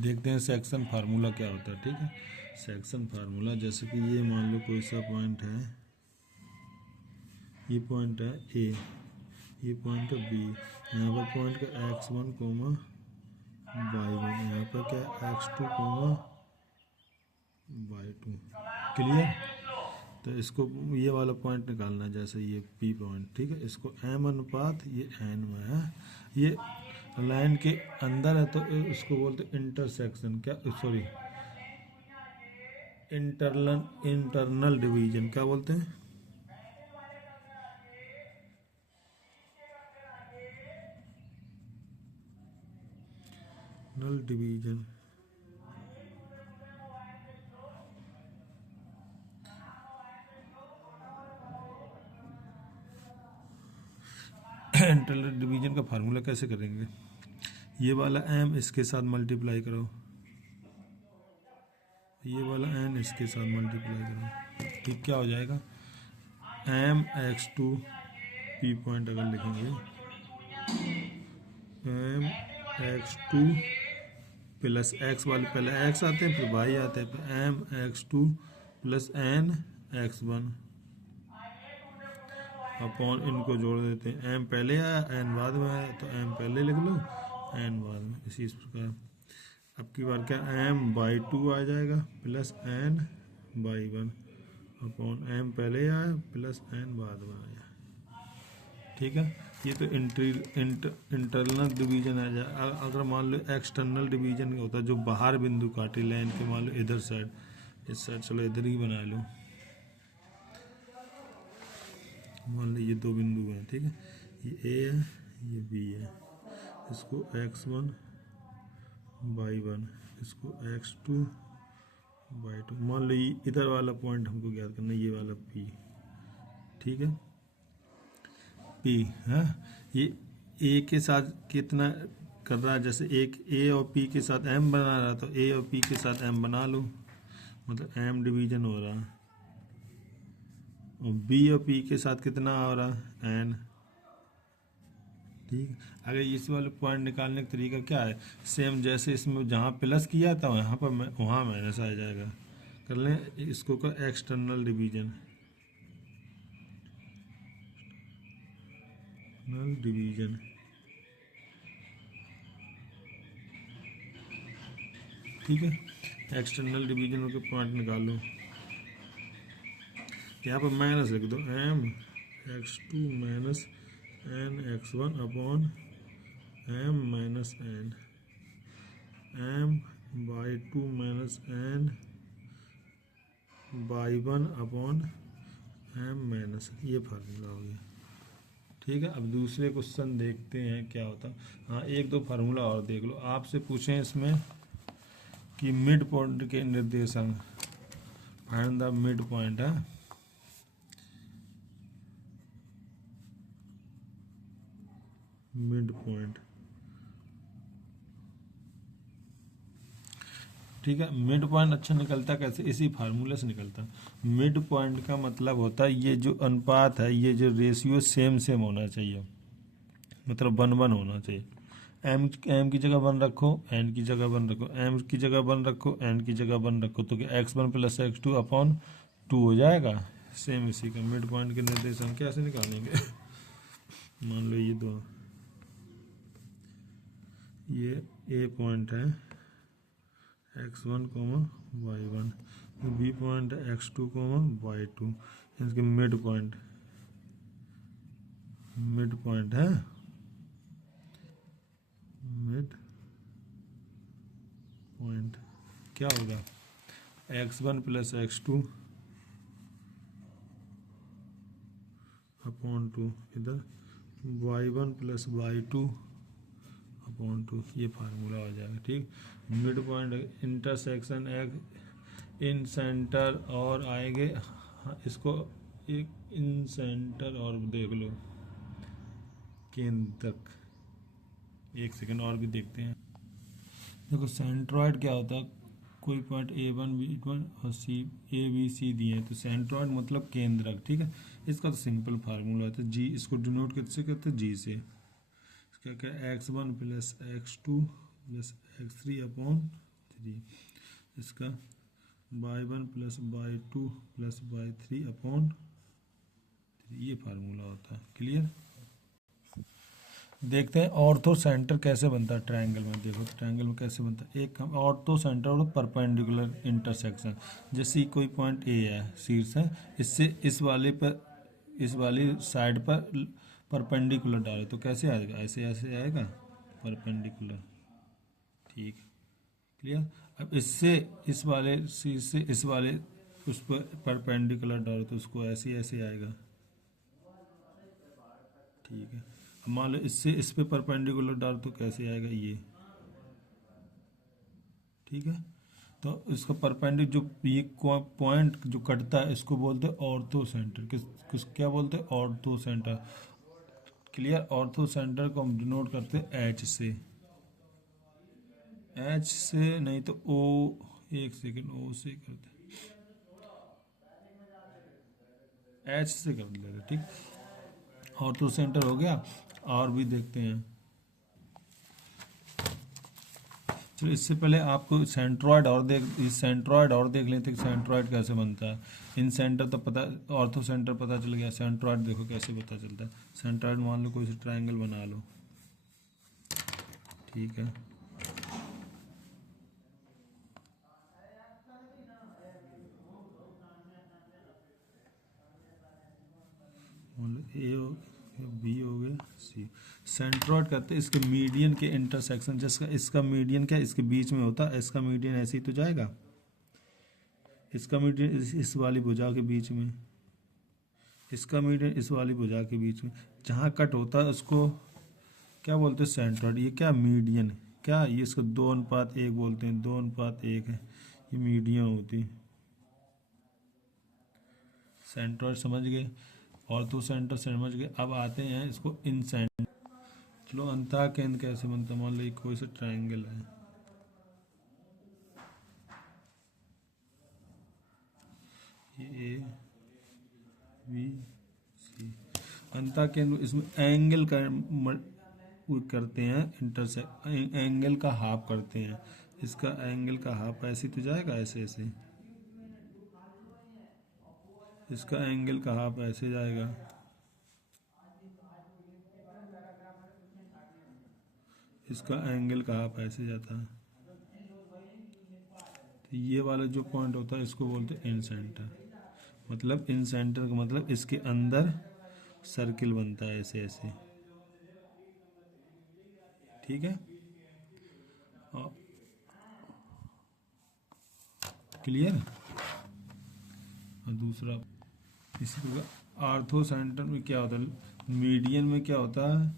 देखते हैं section formula क्या होता है। ठीक है, सेक्शन फार्मूला जैसे कि ये मान लो कोई सा पॉइंट है, ये पॉइंट है ए, ये पॉइंट है बी, यहाँ पर पॉइंट का x1 कोमा y1, यहाँ पर क्या x2 कोमा y2। क्लियर। तो इसको ये वाला पॉइंट निकालना है, जैसे ये P पॉइंट। ठीक है, इसको m अनुपात ये n में है, ये लाइन के अंदर है, तो इसको बोलते हैं इंटरसेक्शन, क्या सॉरी इंटरनल डिवीजन, क्या बोलते हैं, नल डिवीजन। इंटरनल डिवीजन का फार्मूला कैसे करेंगे, ये वाला m इसके साथ मल्टीप्लाई करो, ये वाला n इसके साथ मल्टीप्लाई करो, ठीक क्या हो जाएगा, m(x2) p पॉइंट अगर लिखेंगे m(x2) प्लस x वाले पहले x आते हैं फिर y आते हैं, फिर m(x2) प्लस n(x1) अपॉन इनको जोड़ देते हैं, m पहले आया n बाद में आया, तो m पहले लिख लो n बाद में, इसी प्रकार अब की बार क्या m/2 आ जाएगा प्लस n/1 अपॉन m पहले आया प्लस n बाद में आया। ठीक है, ये तो इंटरनल डिवीजन आ जाए। अगर मान लो एक्सटर्नल डिवीजन होता है, जो बाहर बिंदु काटे लाइन के, मान लो इधर साइड, इस साइड चलो इधर ही बना लो, मान लो ये दो बिंदु हैं। ठीक है, ये A है ये B है, इसको x1 y1, इसको x2 y2, मान लो ये इधर वाला पॉइंट हमको ज्ञात करना है, ये वाला P। ठीक है, P है, ये A के साथ कितना कर रहा है, जैसे एक A और P के साथ M बना रहा है, तो A और P के साथ M बना लो, मतलब M डिवीजन हो रहा है, और B और P के साथ कितना हो रहा है N। ठीक, अगर इस वाले पॉइंट निकालने का तरीका क्या है, सेम जैसे इसमें जहाँ प्लस किया था वहाँ पर वहाँ माइनस आ जाएगा। कर लें इसको का एक्सटर्नल डिवीजन, डिवीजन। ठीक है, एक्सटर्नल डिवीजन के पॉइंट निकालो, यहाँ पर माइनस लिख दो, m(x2) minus n(x1) upon m(-n), m/2 minus n/1 upon m-, ये फार्मूला हो गया। ठीक है, अब दूसरे क्वेश्चन देखते हैं क्या होता। हाँ, एक दो फार्मूला और देख लो, आपसे पूछें इसमें कि मिड पॉइंट के निर्देशांक, फाइंड द मिड पॉइंट है, मिड पॉइंट। ठीक है, मिड पॉइंट अच्छा निकलता कैसे, इसी फार्मूले से निकलता। मिड पॉइंट का मतलब होता है ये जो अनुपात है, ये जो रेशियो सेम सेम होना चाहिए, मतलब 1:1 होना चाहिए। m की जगह 1 रखो, n की जगह 1 रखो, m की जगह 1 रखो, n की जगह 1 रखो, तो x1 प्लस x2 अपॉन 2 हो जाएगा। सेम इसी का मिड पॉइंट के निर्देशांक कैसे निकालेंगे मान लो ये दो, ये A पॉइंट है x1, y1, B पॉइंट है x2, y2, इसके मिड पॉइंट है, मिड पॉइंट क्या होगा, x1 प्लस x2 अपॉन 2, इधर y1 प्लस y2 अपॉन 2, ये फार्मूला हो जाएगा। ठीक, मिड पॉइंट इंटरसेक्शन इन सेंटर और आएंगे, इसको एक इन सेंटर और देख लो केंद्र तक, एक सेकंड और भी देखते हैं। देखो सेंट्रॉइड क्या होता है, कोई पॉइंट A1 B1 और A B C दिए हैं, तो सेंट्रॉइड मतलब केंद्रक। ठीक है, इसका तो सिंपल फार्मूला होता है G, इसको डिनोट किससे करते हैं, G से। क्या क्या x1 plus x2 plus x3 upon 3, इसका y1 plus y2 plus y3 upon 3, ये फार्मूला होता है। क्लियर। देखते हैं ऑर्थो सेंटर कैसे बनता है ट्रायंगल में। देखो ट्रायंगल में कैसे बनता है, एक हम ऑर्थो सेंटर और परपेंडिकुलर इंटरसेक्शन। जैसे कोई पॉइंट ए है, शीर्ष है, इससे इस वाले पर, इस वाली साइड पर परपेंडिकुलर डाले तो कैसे आएगा, ऐसे ऐसे आएगा परपेंडिकुलर। ठीक, क्लियर। अब इससे इस वाले शीर्ष से इस वाले उस पर परपेंडिकुलर डालो तो उसको ऐसे ऐसे आएगा। ठीक है। अब मान लो इससे इस पे परपेंडिकुलर डाल तो कैसे आएगा ये। ठीक है। तो इसका परपेंडिकुलर जो ये पॉइंट जो कटता है इसको बोलते हैं ऑर्थो सेंटर। किस क्या बोलते हैं, ortho centre. Clear. Ortho centre को हम डिनोट करते हैं एच से, एच से नहीं तो ओ, एक सेकेंड, ओ से करते एच से कर लेते। ठीक, ऑर्थो सेंटर हो गया। और भी देखते हैं। चलो इससे पहले आपको सेंट्रॉयड और सेंट्रॉयड और देख लेते हैं कि सेंट्रॉयड कैसे बनता है। इन सेंटर तो पता, ऑर्थो सेंटर पता चल गया, सेंट्रॉयड देखो कैसे पता चलता है। सेंट्रॉयड मान लो कोई सा ट्रायंगल बना लो। ठीक है। मान लो ए हो, बी हो गया, सी। सेंट्रॉयड कहते हैं इसके मीडियन के इंटरसेक्शन, जिसका इसका मीडियन क्या इसके बीच में होता है, इसका मीडियन ऐसे ही तो जाएगा, इसका मीडियन इस वाली भुजा के बीच में, इसका मीडियन इस वाली भुजा के बीच में, जहाँ कट होता है उसको क्या बोलते हैं, सेंट्रॉयड। ये क्या मीडियन, क्या ये इसको 2:1 बोलते हैं, 2:1 है, ये मीडियन होती है। सेंट्रॉयड समझ गए, ऑर्थो सेंटर समझ गए। अब आते हैं इसको इन सेंटर। चलो अंतः केंद्र कैसे बनता है। मान लो कोई सा ट्रायंगल है, ये ए बी सी। अंतः केंद्र इसमें एंगल का वो करते हैं, इंटरसेक्ट एंगल का हाफ करते हैं। इसका एंगल का हाफ ऐसे तो जाएगा, ऐसे ऐसे, इसका एंगल का हाफ ऐसे जाएगा, इसका एंगल का हाफ ऐसे जाता है। तो ये वाला जो पॉइंट होता है इसको बोलते हैं इन सेंटर। मतलब इन सेंटर का मतलब इसके अंदर सर्किल बनता है ऐसे ऐसे। ठीक है। क्लियर। और दूसरा इसी प्रकार आर्थो सेंटर में क्या होता है, मीडियन में क्या होता है,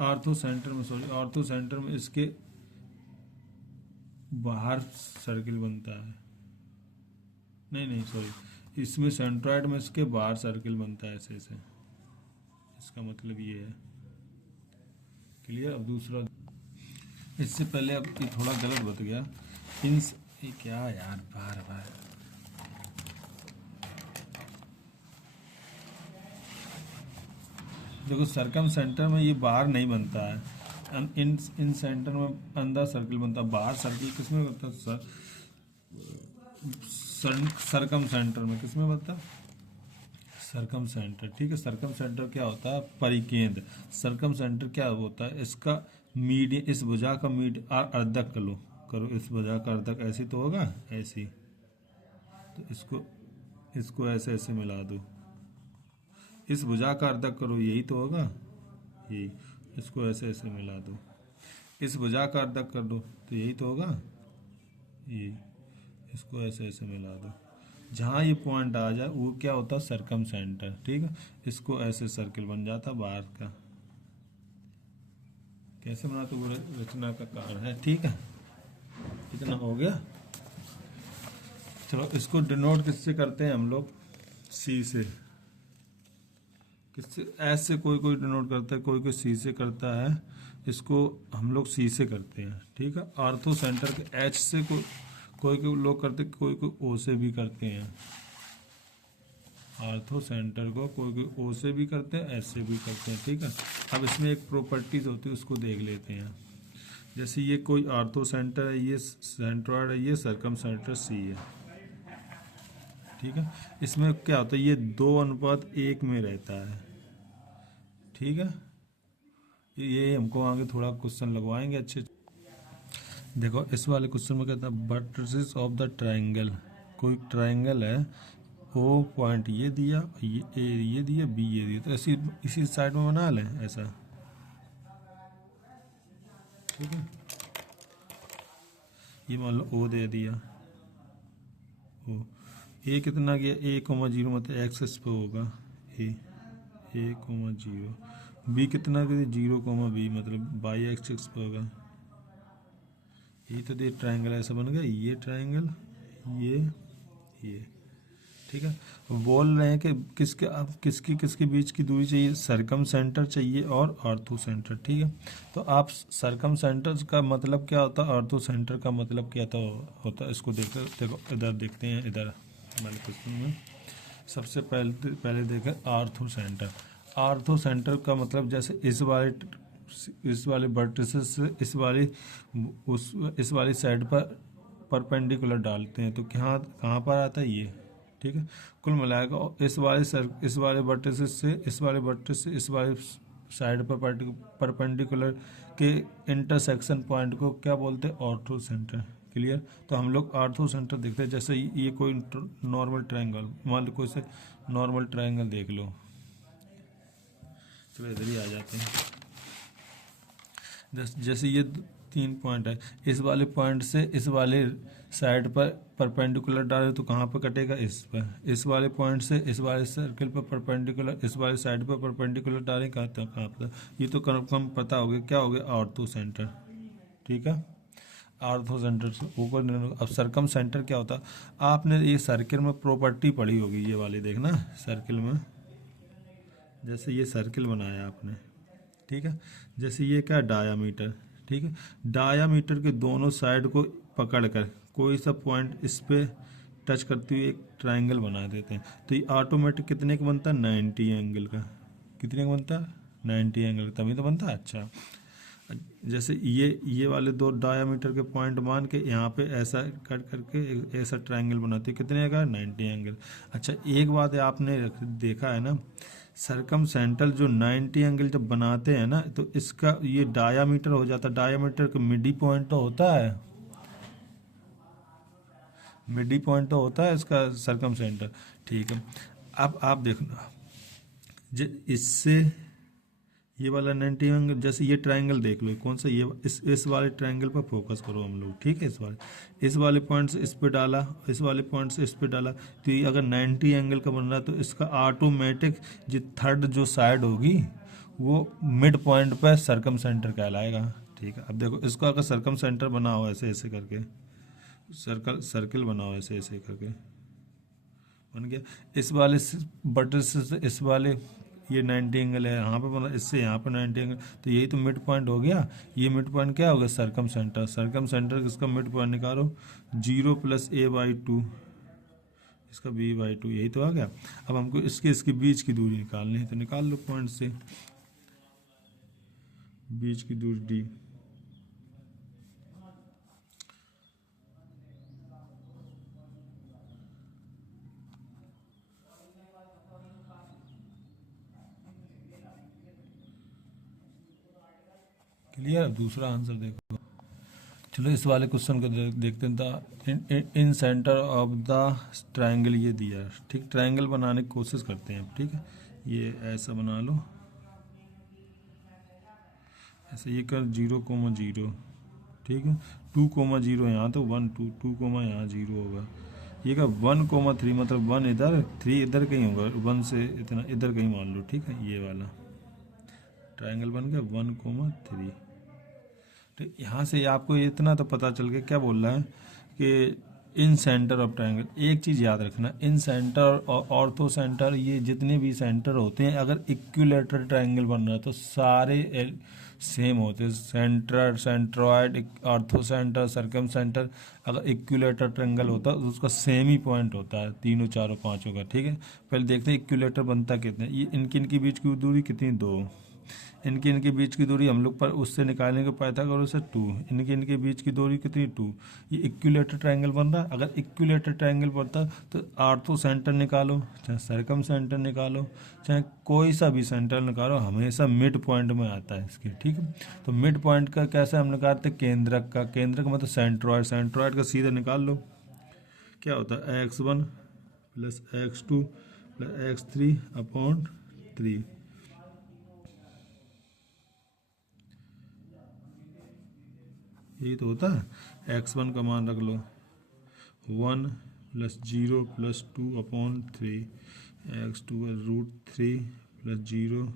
आर्थो सेंटर में, सॉरी आर्थो सेंटर में इसके बाहर सर्किल बनता है। नहीं सॉरी, इसमें सेंट्रॉयड में इसके बाहर सर्किल बनता है ऐसे ऐसे। इसका मतलब ये है। क्लियर। अब दूसरा, इससे पहले अब ये थोड़ा गलत बत गया। इन ये क्या यार, बार बार देखो, सरकम सेंटर में ये बाहर नहीं बनता है, इन सेंटर में अंदर सर्किल बनता है। बाहर सर्किल किस में बनता है, सरकम सेंटर में किस में बनता है, सरकम सेंटर। ठीक है। सरकम सेंटर क्या होता है, परिकेंद्र। सरकम सेंटर क्या होता है, इसका मीडियन, इस भुजा का अर्धक करो इस भुजा का अर्धक ऐसे तो होगा, ऐसे। तो इसको ऐसे ऐसे मिला दो, इस भुजा का अर्धक करो, यही तो होगा, यही। इसको ऐसे ऐसे मिला दो, इस भुजा का अर्धक कर दो तो यही तो होगा, यही। इसको ऐसे ऐसे मिला दो, जहाँ ये पॉइंट आ जाए वो क्या होता है, सरकम सेंटर। ठीक है। इसको ऐसे सर्किल बन जाता बाहर का। कैसे बना तो वो रचना का कारण है। ठीक है। इतना हो गया। चलो इसको डिनोट किससे करते हैं हम लोग, सी से। किससे, एस से कोई कोई डिनोट करता है, कोई कोई सी से करता है। इसको हम लोग सी से करते हैं। ठीक है। आर्थो सेंटर के एच से कोई कोई लोग करते, कोई कोई ओ से भी करते हैं। आर्थो सेंटर को कोई कोई ओ से भी करते हैं, एस से भी करते हैं। ठीक है। अब इसमें एक प्रॉपर्टीज होती है उसको देख लेते हैं। जैसे ये कोई आर्थो सेंटर है, ये सेंट्रॉयड है, ये सर्कम सेंटर सी है, ठीक है। इसमें क्या होता है, ये 2:1 में रहता है, ठीक है। ये हमको आगे थोड़ा क्वेश्चन लगवाएंगे अच्छे। देखो इस वाले क्वेश्चन में कहता है वर्टिसेस ऑफ द ट्रायंगल, कोई ट्रायंगल है, ओ पॉइंट ये दिया, ये ए ये दिया, बी ये दिया, तो ऐसी इसी साइड में बना लें ऐसा, ठीक है। ये मान लो ओ दे दिया, ओ ए कितना गया, A,0 मतलब एक्स इस पे होगा, A,0, बी कितना गया 0,B मतलब बाई एक्स पे होगा। ये तो ये ट्रायंगल ऐसा बन गया, ये ट्रायंगल, ये ठीक है। बोल रहे हैं कि किसके अब किसकी किसके बीच की दूरी चाहिए, सरकम सेंटर चाहिए और आर्थो सेंटर, ठीक है। तो आप सरकम सेंटर का मतलब क्या होता है, आर्थो सेंटर का मतलब क्या होता है, इसको देखो इधर देखते हैं, इधर हमारे क्वेश्चन में सबसे पहले देखें आर्थो सेंटर। आर्थो सेंटर का मतलब जैसे इस वाले वर्टिसेस से इस वाली साइड पर परपेंडिकुलर डालते हैं तो कहाँ पर आता है ये, ठीक है। कुल मिलाकर इस वाले वर्टिसेस से इस वाले साइड पर परपेंडिकुलर के इंटरसेक्शन पॉइंट को क्या बोलते हैं, ऑर्थो सेंटर। क्लियर। तो हम लोग ऑर्थो सेंटर देखते हैं, जैसे ये कोई नॉर्मल ट्रायंगल, मान लो कोई से नॉर्मल ट्रायंगल देख लो, चलो इधर ही आ जाते हैं। जैसे ये 3 पॉइंट है, इस वाले पॉइंट से इस वाले साइड पर परपेंडिकुलर डाले तो कहाँ पर कटेगा, इस पर। इस वाले पॉइंट से इस वाले सर्कल पर परपेंडिकुलर, इस वाले साइड पर परपेंडिकुलर डालें कहाँ पर, ये तो कन्फर्म पता हो गया, क्या हो गया, ऑर्थो सेंटर, ठीक है। आर्थो सेंटर से ऊपर। अब सरकम सेंटर क्या होता, आपने ये सर्किल में प्रॉपर्टी पढ़ी होगी, ये वाली देखना सर्किल में, जैसे ये सर्किल बनाया आपने, ठीक है। जैसे ये क्या डायामीटर, ठीक है। डायामीटर के दोनों साइड को पकड़कर कोई सा पॉइंट इस पे टच करते हुए एक ट्रायंगल बना देते हैं, तो ये ऑटोमेटिक कितने का बनता है, 90 एंगल का। कितने का बनता है, 90 एंगल, तभी तो बनता है। अच्छा, जैसे ये वाले 2 डायामीटर के पॉइंट मान के यहाँ पे ऐसा कट करके ऐसा ट्रायंगल बनाते हैं, कितने का, 90 एंगल। अच्छा, एक बात है आपने देखा है ना, सरकम सेंटर जो 90 एंगल जब बनाते हैं ना, तो इसका ये डायामीटर हो जाता है, डायामीटर का मिडी पॉइंट तो होता है, मिडी पॉइंट तो होता है इसका सरकम सेंटर, ठीक है। अब आप देखना, इससे ये वाला 90 एंगल, जैसे ये ट्रायंगल देख लो, कौन सा, ये इस वाले ट्रायंगल पर फोकस करो हम लोग, ठीक है। इस वाले पॉइंट से इस पे डाला, इस वाले पॉइंट से इस पे डाला, तो ये अगर 90 एंगल का बन रहा है तो इसका ऑटोमेटिक जो थर्ड जो साइड होगी वो मिड पॉइंट पर सरकम सेंटर कहलाएगा, ठीक है। अब देखो इसको अगर सरकम सेंटर बनाओ ऐसे ऐसे करके, सर्किल बनाओ ऐसे ऐसे करके, बन गया। इस वाले बटर से इस वाले ये 90 एंगल है, यहाँ पे बना, इससे यहाँ पे 90 एंगल, तो यही तो मिड पॉइंट हो गया। ये मिड पॉइंट क्या होगा, सरकम सेंटर। सरकम सेंटर इसका मिड पॉइंट निकालो, 0 + A/2, इसका B/2, यही तो आ गया। अब हमको इसके बीच की दूरी निकालनी है, तो निकाल लो पॉइंट से बीच की दूरी D। क्लियर। दूसरा आंसर देखो, चलो इस वाले क्वेश्चन को देखते हैं। इन सेंटर ऑफ द ट्रायंगल ये दिया है, ठीक। ट्रायंगल बनाने की कोशिश करते हैं, ठीक है। ये ऐसा बना लो, ऐसे ये कर 0,0, ठीक है। 2,0 यहाँ, तो 1 2 2, यहाँ 0 होगा। ये का 1,3 मतलब 1 इधर 3 इधर कहीं होगा, 1 से इतना इधर कहीं मान लो, ठीक है। ये वाला ट्रायंगल बन गया 1,3। तो यहाँ से आपको इतना तो पता चल गया, क्या बोल रहा है कि इन सेंटर ऑफ ट्रायंगल। एक चीज़ याद रखना, इन सेंटर और ऑर्थो सेंटर, ये जितने भी सेंटर होते हैं, अगर इक्विलेटरल ट्रायंगल बन रहा है तो सारे सेम होते हैं। Centre, centroid, orthocentre, circumcentre, अगर इक्विलेटर ट्रायंगल होता है तो उसका सेम ही पॉइंट होता है, तीनों चारों पांचों का, ठीक है। पहले देखते हैं इक्विलेटर बनता कितने, ये इनके बीच की दूरी कितनी, 2। इनके बीच की दूरी हम लोग पर उससे निकालने को पाइथागोरस से 2, इनके बीच की दूरी कितनी 2। ये इक्विलेटरल ट्रायंगल बन रहा है। अगर इक्विलेटरल ट्रायंगल बनता तो आर्थो सेंटर निकालो, चाहे सर्कम सेंटर निकालो, चाहे कोई सा भी सेंटर निकालो, हमेशा मिड पॉइंट में आता है इसके, ठीक है। तो मिड पॉइंट का कैसे हम निकालते हैं, केंद्रक का, केंद्रक मतलब सेंट्रॉयड, सेंट्रॉयड का सीधा निकाल लो। क्या होता है x1 plus x2 plus x3 upon 3। यही तो होता है। x1 का मान रख लो 1 प्लस 0 प्लस 2 अपॉन 3, x2 का √3 प्लस 0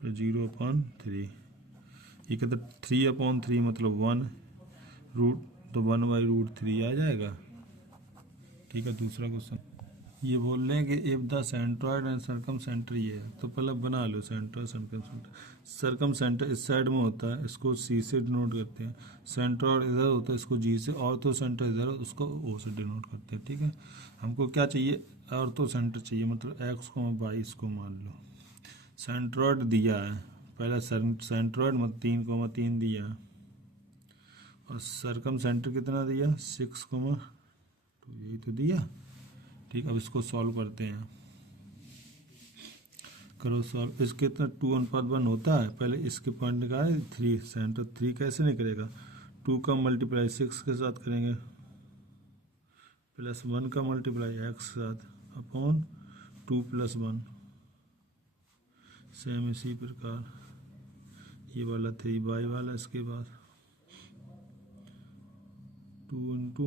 प्लस 0 अपॉन 3। ये कहता 3 अपॉन 3 मतलब 1 रूट, तो 1/√3 आ जाएगा, ठीक है। दूसरा क्वेश्चन ये बोल रहे हैं कि if the centroid and circumcentre, ये है तो पहले बना लो centroid circumcentre. Circumcentre इस साइड में होता है, इसको सी से डिनोट करते हैं। सेंट्रॉयड इधर होता है, इसको जी से। ऑर्थो सेंटर इधर, उसको ओ से डिनोट करते हैं, ठीक है। हमको क्या चाहिए, ऑर्थो सेंटर चाहिए, मतलब एक्स को वाई इसको मान लो। सेंट्रॉयड दिया है, पहले सेंट्रॉयड मतलब 3,3 दिया, और सर्कम सेंटर कितना दिया 6, तो यही तो दिया, ठीक। अब इसको सॉल्व करते हैं, करो सॉल्व। इसके इतना 2:1 होता है, पहले इसके पॉइंट निकाले 3, सेंटर 3 कैसे निकलेगा, 2 का मल्टीप्लाई 6 के साथ करेंगे, प्लस 1 का मल्टीप्लाई x के साथ अपॉन 2 प्लस 1। सेम इसी प्रकार ये वाला 3y वाला, इसके बाद 2 into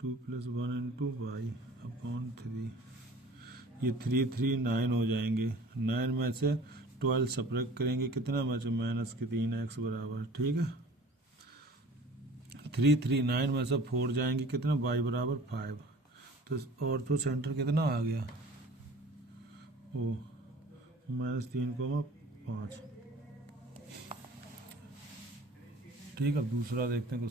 2 plus 1 into y upon 3। ये 3 3 9 हो जाएंगे, 9 में से 12 सब्ट्रैक्ट करेंगे, कितना बचे -3x बराबर, ठीक है। 3 3 9 में से 4 जाएंगे, कितना y बराबर 5। तो ऑर्थो सेंटर कितना आ गया, ओ -3,5, ठीक है। दूसरा देखते हैं कुछ।